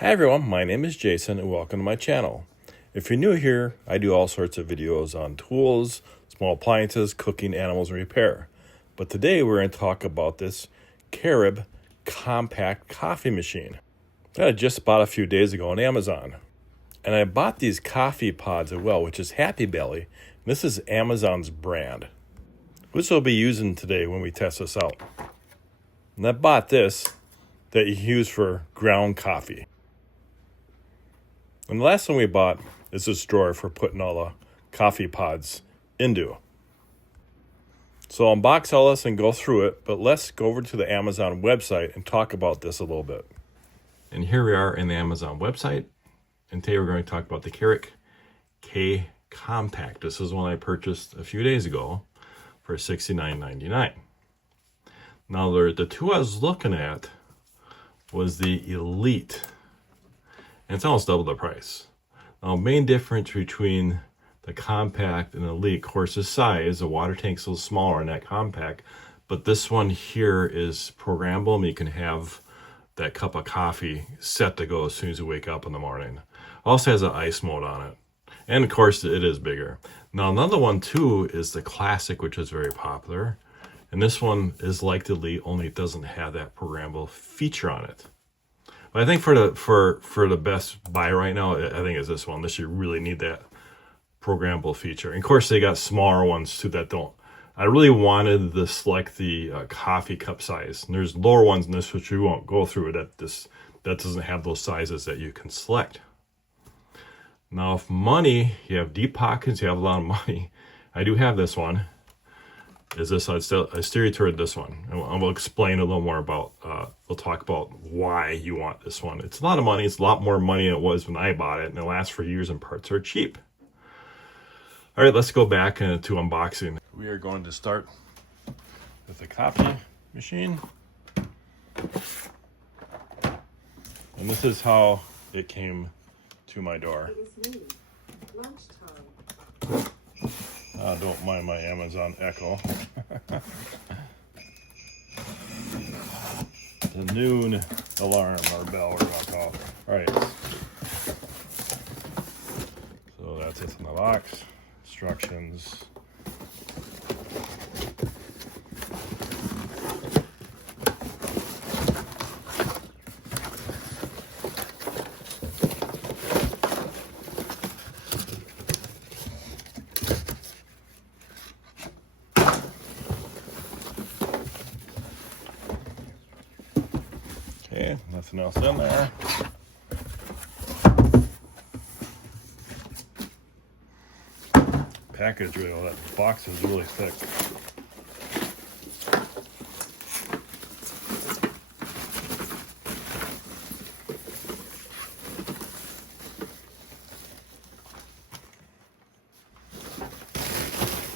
Hi everyone, my name is Jason and welcome to my channel. If you're new here, I do all sorts of videos on tools, small appliances, cooking, animals, and repair. But today we're going to talk about this Keurig compact coffee machine that I just bought a few days ago on Amazon. And I bought these coffee pods as well, which is Happy Belly. This is Amazon's brand, which we'll be using today when we test this out. And I bought this that you use for ground coffee. And the last one we bought is this drawer for putting all the coffee pods into. So I'll unbox all this and go through it, but let's go over to the Amazon website and talk about this a little bit. And here we are in the Amazon website. And today we're going to talk about the Keurig K Compact. This is one I purchased a few days ago for $69.99. Now the two I was looking at was the Elite. And it's almost double the price. Now, main difference between the compact and the Elite, of course, is size. The water tank's a little smaller in that compact, but this one here is programmable, and you can have that cup of coffee set to go as soon as you wake up in the morning. Also has an ice mode on it, and of course, it is bigger. Now, another one too is the Classic, which is very popular, and this one is like the Elite, only it doesn't have that programmable feature on it. But I think for the best buy right now, I think is this one. Unless you really need that programmable feature. And of course, they got smaller ones too that don't. I really wanted to select the coffee cup size. And there's lower ones in this which we won't go through. That doesn't have those sizes that you can select. Now, if money, you have deep pockets, you have a lot of money. I do have this one. Is this I steer you toward this one, and we'll explain a little more about we'll talk about why you want this one. It's a lot of money. It's a lot more money than it was when I bought it, and it lasts for years, and parts are cheap. All right, let's go back to unboxing. We are going to start with the coffee machine, and this is how it came to my door. It is nearly lunchtime. Don't mind my Amazon echo. The noon alarm or bell, whatever I'll call it. Alright. So that's it in the box. Instructions. Okay, nothing else in there. Package really, well, that box is really thick.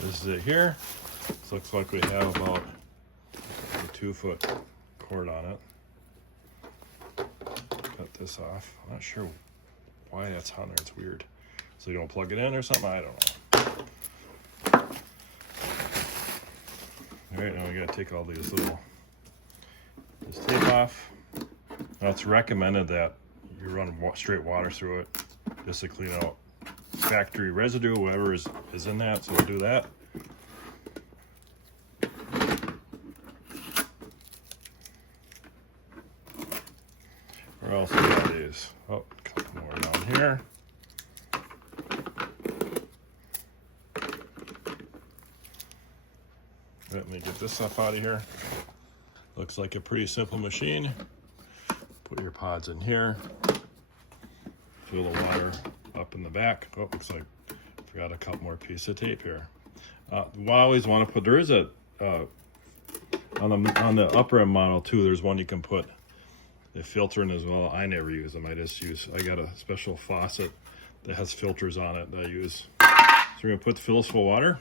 This is it here. This looks like we have about a 2-foot cord on it. Cut this off. I'm not sure why that's on there. It's weird. So you don't plug it in or something? I don't know. Alright, now we gotta take all this tape off. Now it's recommended that you run straight water through it just to clean out factory residue, whatever is in that, so we'll do that. Where else we got these? Oh, a couple more down here. Let me get this stuff out of here. Looks like a pretty simple machine. Put your pods in here. Fill the water up in the back. Oh, looks like I forgot a couple more pieces of tape here. I always want to put, there is a, on the upper end model too, there's one you can put a filter in as well. I never use them. I got a special faucet that has filters on it that I use. So we're gonna put the fill full of water.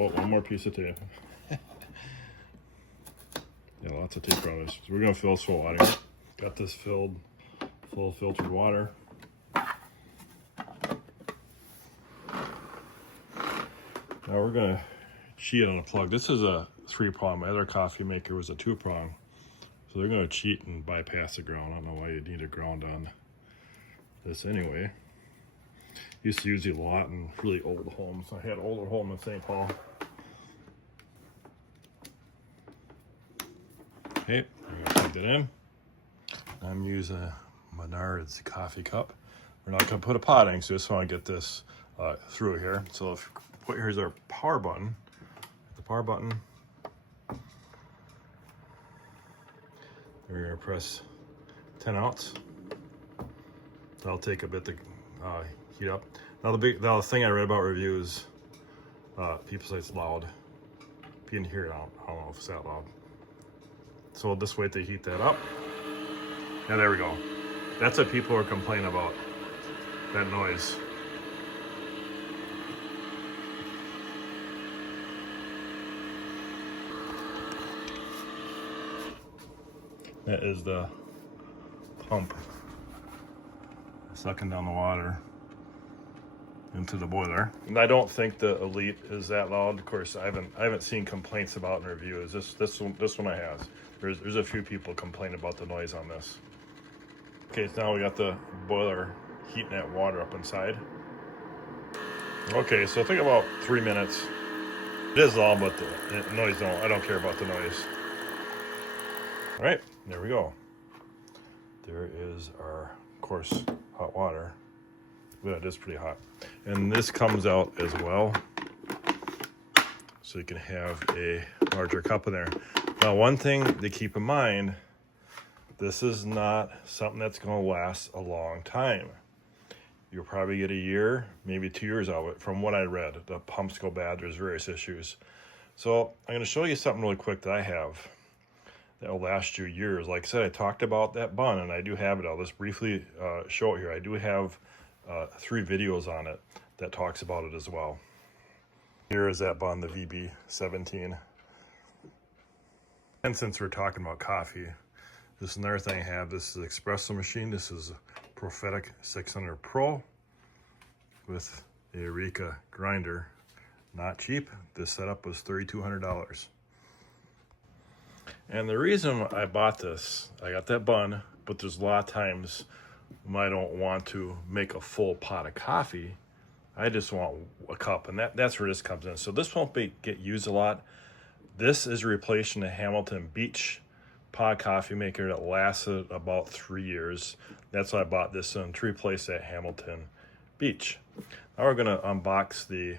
Oh, one more piece of tape. Yeah, lots of tape around this. So we're gonna fill this full of water. Got this filled full of filtered water. Now we're gonna cheat on a plug. This is a 3-prong. My other coffee maker was a 2-prong. So they're going to cheat and bypass the ground. I don't know why you'd need a ground on this anyway. Used to use it a lot in really old homes. I had an older home in St. Paul. Okay, I'm gonna plug that in. I'm using a Menards coffee cup. We're not gonna put a pot in, so just want to get this through here. So if here's our power button. The power button. We're gonna press 10 ounce. That'll take a bit to heat up. Now the thing I read about reviews, people say it's loud. You can hear it. I don't know if it's that loud. So we'll just wait to heat that up. Yeah, there we go. That's what people are complaining about. That noise. That is the pump sucking down the water into the boiler. And I don't think the Elite is that loud. Of course, I haven't seen complaints about in reviews. This one I have. There's a few people complain about the noise on this. Okay, so now we got the boiler heating that water up inside. Okay, so think about 3 minutes. It is loud, but the noise I don't care about the noise. All right, there we go. There is our, of course, hot water. Yeah, it is pretty hot. And this comes out as well. So you can have a larger cup in there. Now, one thing to keep in mind, this is not something that's gonna last a long time. You'll probably get a year, maybe 2 years out of it. From what I read, the pumps go bad, there's various issues. So I'm gonna show you something really quick that I have that will last you years. Like I said, I talked about that BUNN, and I do have it. I'll just briefly show it here. I do have 3 videos on it that talks about it as well. Here is that BUNN, the VP17. And since we're talking about coffee, this is another thing I have. This is espresso machine. This is Prophetic 600 Pro with a Eureka grinder. Not cheap. This setup was $3,200. And the reason I bought this, I got that BUNN, but there's a lot of times when I don't want to make a full pot of coffee. I just want a cup, and that's where this comes in. So this won't get used a lot. This is replacing the Hamilton Beach pot coffee maker that lasted about 3 years. That's why I bought this one, to replace that Hamilton Beach. Now we're gonna unbox the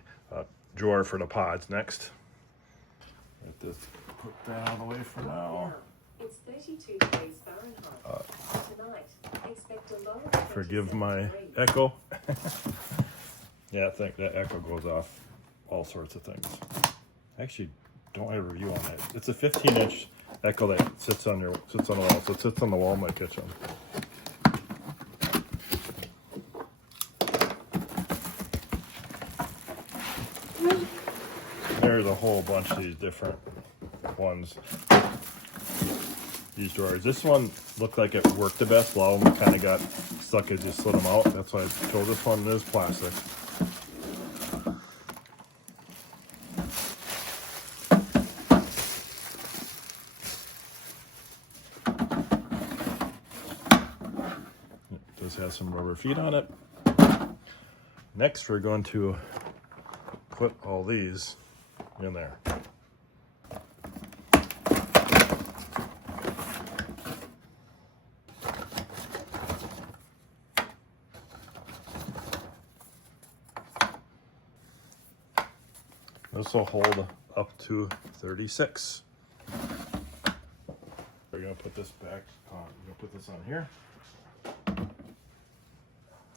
drawer for the pods next. Let this, put that out of the way for now. It's 32 degrees Fahrenheit. Tonight, expect a low of Forgive my echo. Yeah, I think that echo goes off all sorts of things. Actually, don't have a review on that. It's a 15-inch echo that sits on the wall. So it sits on the wall in my kitchen. There's a whole bunch of these different ones. These drawers. This one looked like it worked the best. A lot of them kind of got stuck. I just slid them out. That's why I chose this one. It is plastic. It does have some rubber feet on it. Next, we're going to put all these in there. This will hold up to 36. We're gonna put this back on. We're gonna put this on here.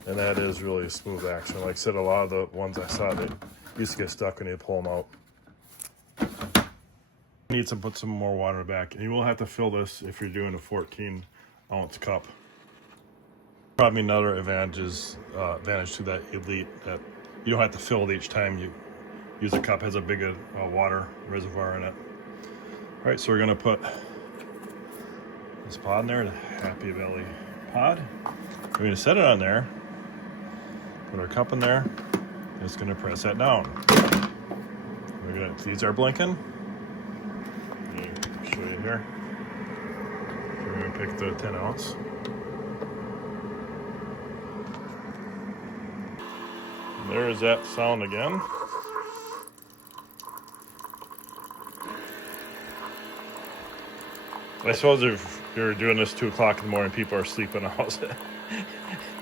And that is really a smooth action. Like I said, a lot of the ones I saw, they used to get stuck when you pull them out. You need to put some more water back. And you will have to fill this if you're doing a 14-ounce cup. Probably another advantage to that Elite, that you don't have to fill it each time you use a cup. It has a big water reservoir in it. All right, so we're gonna put this pod in there, the Happy Valley pod. We're gonna set it on there, put our cup in there, and it's gonna press that down. These are blinking. Let me show you here. pick the 10 ounce. There's that sound again. I suppose if you're doing this 2 o'clock in the morning, people are sleeping out.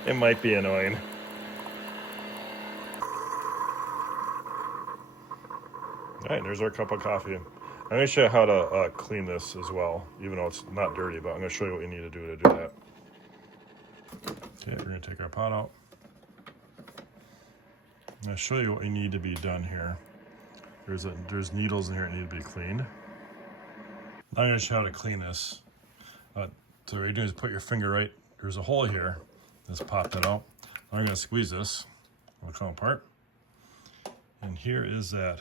It might be annoying. All right, there's our cup of coffee. I'm going to show you how to clean this as well, even though it's not dirty, but I'm going to show you what you need to do that. Okay, we're going to take our pot out. I'm going to show you what you need to be done here. There's needles in here that need to be cleaned. I'm going to show you how to clean this. So what you're doing is put your finger right, there's a hole here. Let's pop that out. I'm going to squeeze this. It'll come apart. And here is that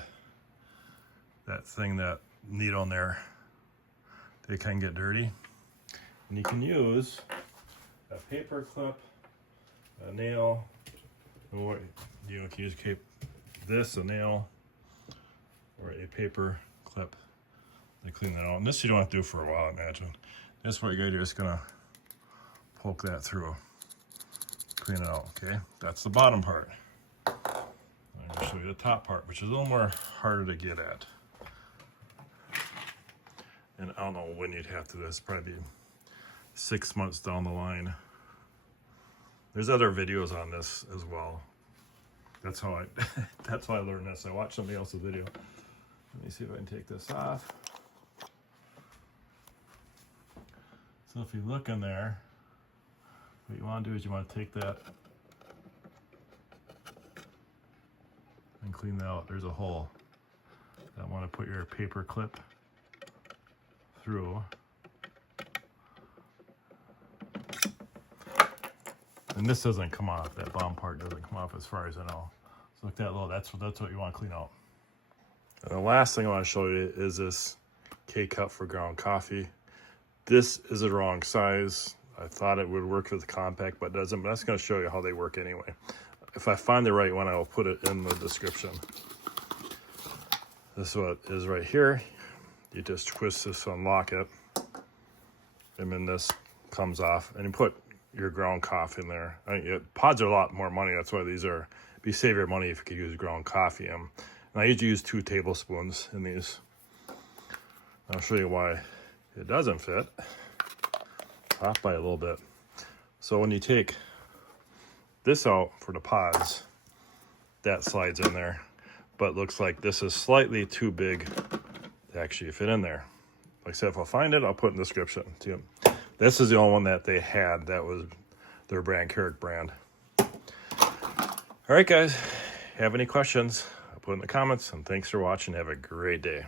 thing, that needle in there. They can get dirty. And you can use a paper clip, a nail, or you can use a nail, or a paper clip to clean that out. And this you don't have to do for a while, I imagine. That's what you're gonna do, just gonna poke that through, clean it out, okay? That's the bottom part. I'm gonna show you the top part, which is a little more harder to get at. And I don't know when you'd have to do this, probably 6 months down the line. There's other videos on this as well. That's how I learned this. I watched somebody else's video. Let me see if I can take this off. So if you look in there, what you want to do is you want to take that and clean that out. There's a hole. I want to put your paper clip through. And this doesn't come off. That bottom part doesn't come off as far as I know. So look that low. That's what you want to clean out. And the last thing I want to show you is this K-cup for ground coffee. This is the wrong size. I thought it would work with the compact, but it doesn't. But that's going to show you how they work anyway. If I find the right one, I will put it in the description. This is what it is right here. You just twist this to unlock it. And then this comes off. And you put your ground coffee in there. Pods are a lot more money. That's why these are, you save your money if you could use ground coffee in. And I usually use 2 tablespoons in these. I'll show you why it doesn't fit. Off by a little bit. So when you take this out for the pods, that slides in there. But looks like this is slightly too big to actually fit in there. Like I said, if I find it, I'll put it in the description. See, this is the only one that they had that was their brand, Keurig brand. All right, guys, have any questions? I'll put in the comments, and thanks for watching. Have a great day.